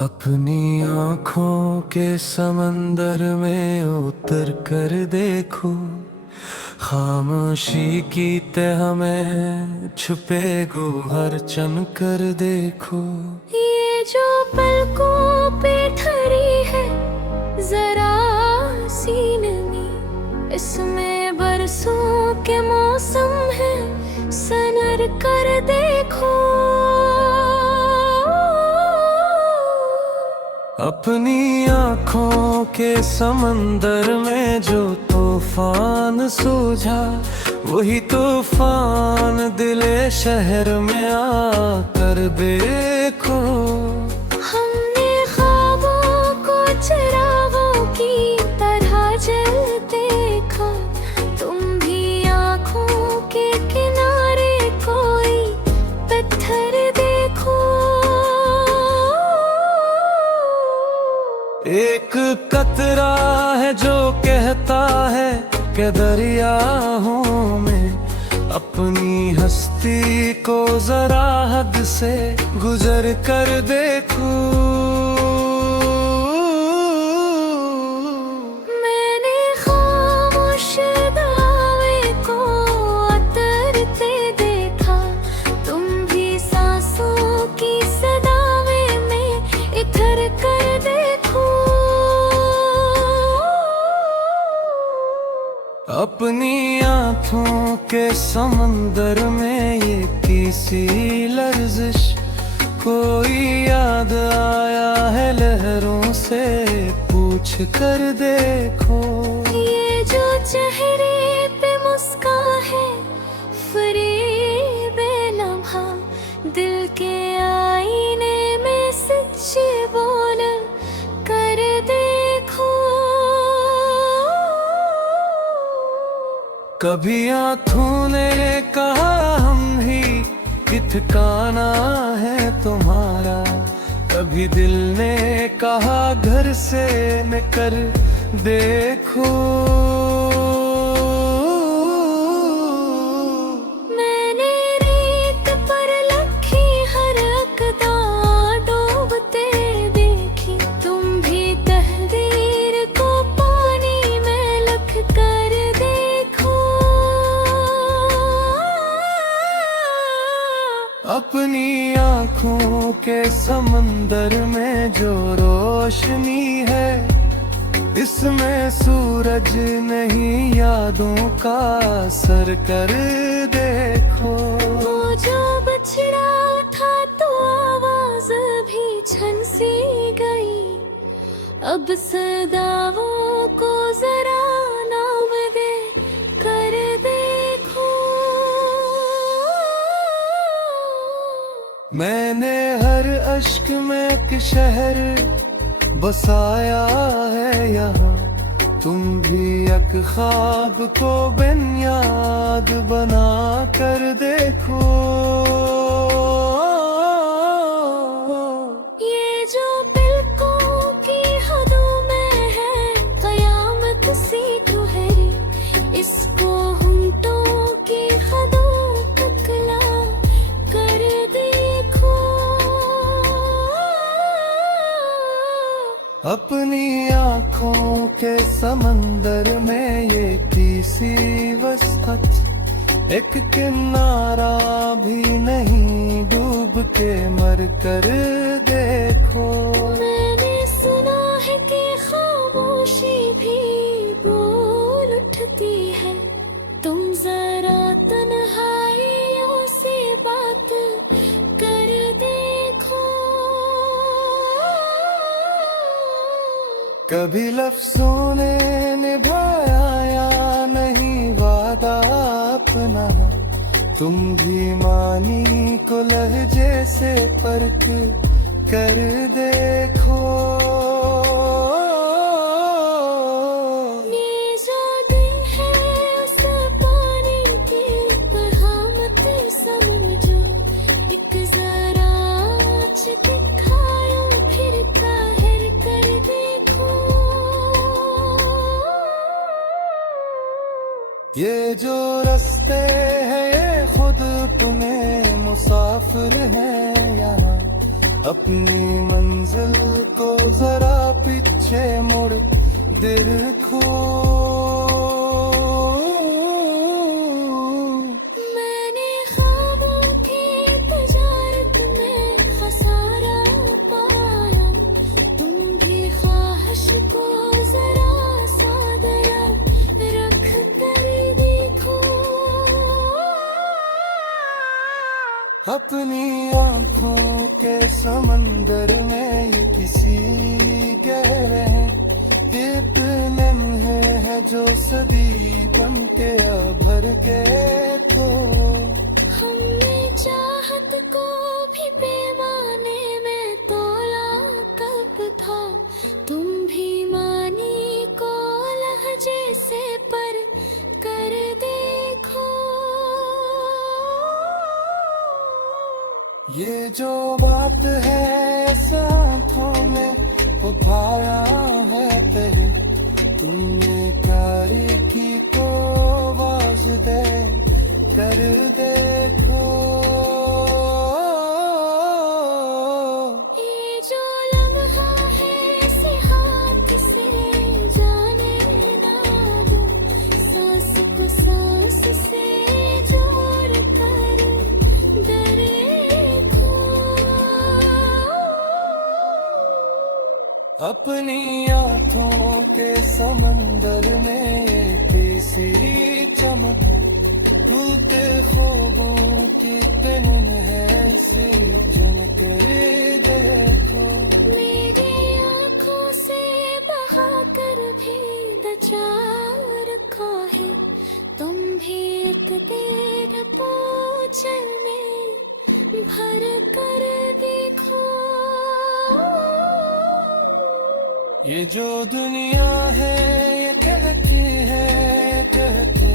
अपनी आँखों के समंदर में उतर कर देखो, खामोशी की तह में छुपे गोहर चन कर देखो। ये जो पलकों पे ठहरी है जरा सी नमी, इसमें बरसों के मौसम है, सनर कर देखो। अपनी आँखों के समंदर में जो तूफान सूझा, वही तूफान दिले शहर में आकर देखो। हमने ख्वाबों को चिरागों की तरह जलते देखा, तुम भी आँखों के किनारे कोई पत्थर देखो। एक कतरा है जो कहता है कि दरिया हूँ मैं, अपनी हस्ती को जरा हद से गुजर कर देखो। मैंने खामोश दावे को उतरते देखा, तुम भी सांसों की सदावे में इतर कर देखो। अपनी आँखों के समंदर में ये किसी लर्जिश, कोई याद आया है लहरों से पूछ कर देखो। ये जो चेहरे पे मुस्कान है फरेब लम्हा, दिल के आईने में सच्चे बोल कर देखो। कभी आँखों ने कहा हम ही ठिकाना है तुम्हारा, कभी दिल ने कहा घर से निकल देखो। मैंने रेत पर लखी हर अकदा डूबते देखी, तुम भी तहदीर को पानी में लख कर देखो। अपनी आँखों के समंदर में जो रोशनी है, इसमें सूरज नहीं यादों का असर कर देखो। वो जो बछड़ा था तो आवाज भी छन सी गई, अब सदाओं को जरा नाम दे कर देखो। मैंने हर अश्क में एक शहर बसाया है यहाँ, तुम भी एक ख्वाब को बुनियाद बना कर देखो। ये जो पलकों की हदों में है कयामत सी ठहरी, इसको होंठों की हदों तकला कर देखो। अपनी आँखों के समंदर में ये किसी वस्तत एक किनारा भी नहीं, डूब के मर कर देखो। मैंने सुना है कि खामोशी भी बोल उठती है, तुम जरा तन्हाइयों से बात कर देखो। कभी लफ्जों ने निभाया या नहीं वादा अपना, तुम भी मानी को लहजे से परख कर देखो। ये जो दिन है उस पानी की तरह मत समझो, एक जरा आँच दिखायो फिर काहिर कर देखो। ये जो रास्ते हैं ये खुद तुम्हें मुसाफिर हैं यहाँ, अपनी मंजिल को जरा पीछे मुड़ देखो। मैंने ख्वाबों की तजारत में खसारा पाया, तुम भी ख्वाहिश को जरा सा दया रख कर देखो। अपनी आंखों के समंदर में ये किसी गहरे है जो सदी बन के भर के तो। हमने चाहत को भी पैमाने में तोला कब था, तुम भी मानी को लहजे से पर कर देखो। ये जो बात है सांखों में वो भाया है तेरे, तुमने तारीकी को आवाज दे कर देखो। ये जो लम्हा है इसे हाथ से जाने ना दो, सांस को सांस से जोड़ कर देखो। अपनी आंखों के समंदर में किसी चमक टूटे ख्वाबों की तन है सी चमक देखो। मेरी आँखों से बहा कर भी बचा रखा है, तुम भी एक तेरे पोछल में भर कर देखो। ये जो दुनिया है ये कहती है, ये कहते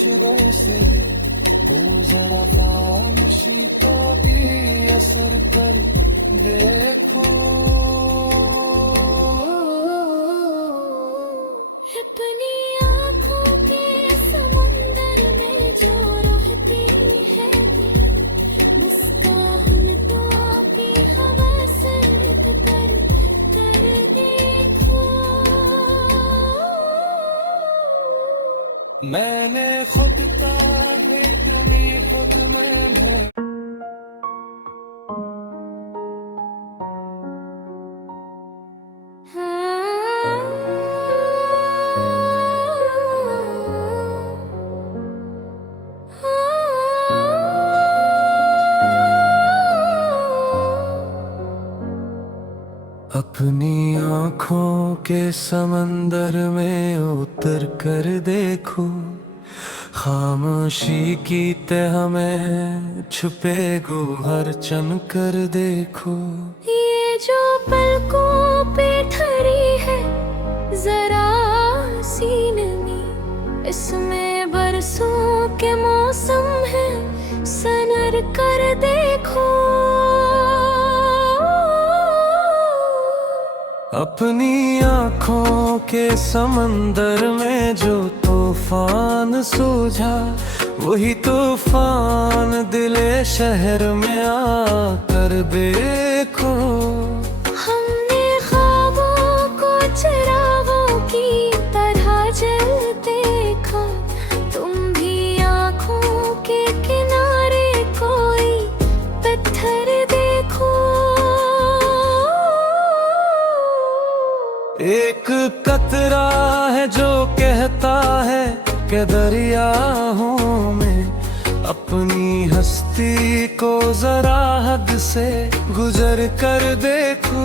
शुरू से तू जरा खामोशी को भी असर कर देखो। अपनी आँखों के समंदर में जो रहती है मुस्कान तो आपकी हवा से रित कर देखो। मैंने खुद का है कमी खुद में मैं। अपनी आँखों के समंदर में उतर कर देखो, खामोशी की तह में छुपे गोहर चन कर देखो। ये जो पलकों पे ठहरी है जरा सी नमी, इसमें बरसों के मौसम है सनर कर देखो। अपनी आँखों के समंदर में जो तूफान सूझा वही तूफान दिले शहर में आकर देखो। हमने ख्वाबों को चिरागों की तरह जलते देखा, तुम भी आँखों के किनारे कोई पत्थर देखो। एक कतरा है जो कहता है कि दरियाओं में अपनी हस्ती को जरा हद से गुजर कर देखो।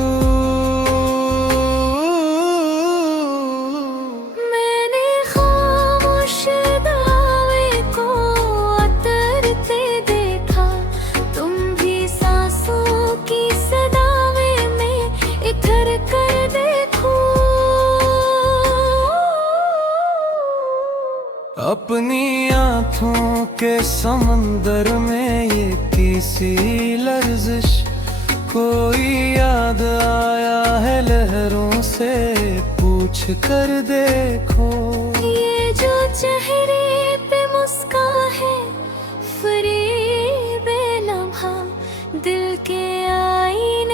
मैंने खामोश दावे को उतरते देखा, तुम भी सांसों की सदावे में इतर कर देखो। अपनी आँखों के समंदर में ये किसी लर्जिश कोई याद आया है लहरों से पूछ कर देखो। ये जो चेहरे पे मुस्कान है फरेब लम्हा दिल के आईने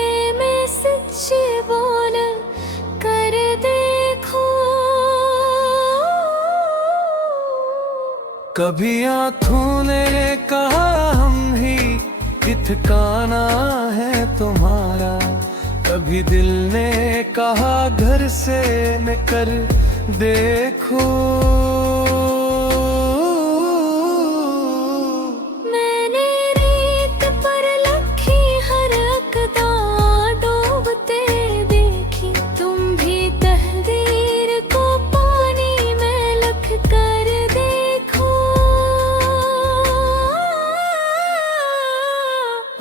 कभी आँखों ने कहा हम ही ठिकाना है तुम्हारा, कभी दिल ने कहा घर से निकल देखो। मैंने रेत पर लखी हर अकदा डूबते देखी, तुम भी तकदीर को पानी में लिख कर देखो।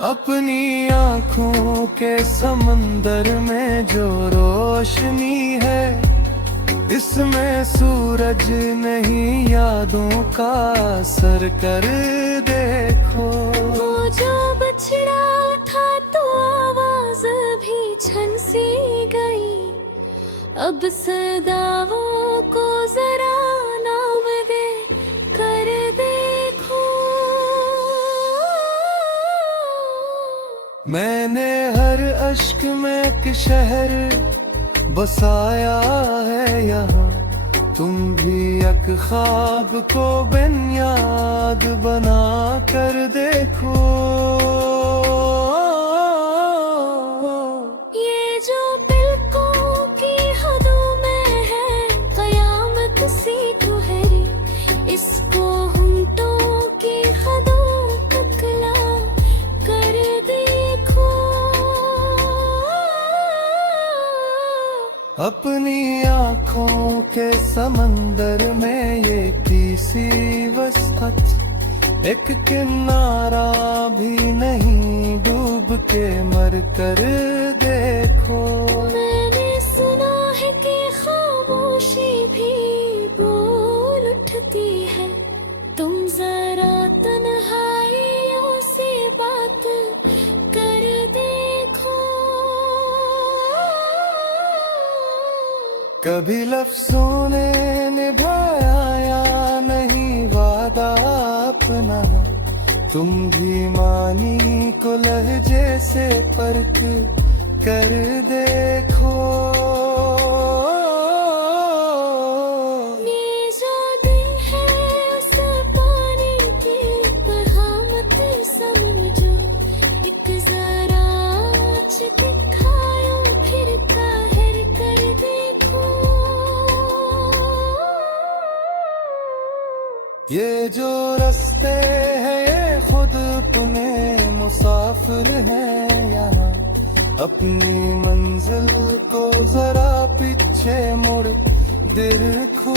अपनी आँखों के समंदर में जो रोशनी है, इसमें सूरज नहीं यादों का असर कर देखो। वो जो बछड़ा था तो आवाज भी छन सी गई, अब सदाओं को जरा नाम दे कर देखो। मैंने हर अश्क में एक शहर बसाया है यहाँ, तुम भी एक ख्वाब को बुनियाद बना कर देखो। ये जो पलकों की हदों में है कयामत सी ठहरी, इसको होंठों की हदों तक ला कर देखो। अपनी आँखों के समंदर में ये किसी वस्त एक किनारा भी नहीं, डूब के मर कर देखो। मैंने सुना है कि खामोशी भी बोल उठती है, तुम जरा तन्हाइयों से बात कर देखो। कभी लफ्जों ने निभाया या नहीं वादा अपना, तुम भी मानी को लहजे से परख कर देखो। ये जो दिन है उस पानी की बहावत समझो, एक जरा आँच दिखाओ फिर काहिर कर देखो। ये जो रास्ते हैं ये खुद अपने मुसाफिर हैं यहाँ, अपनी मंजिल को जरा पीछे मुड़ देखो।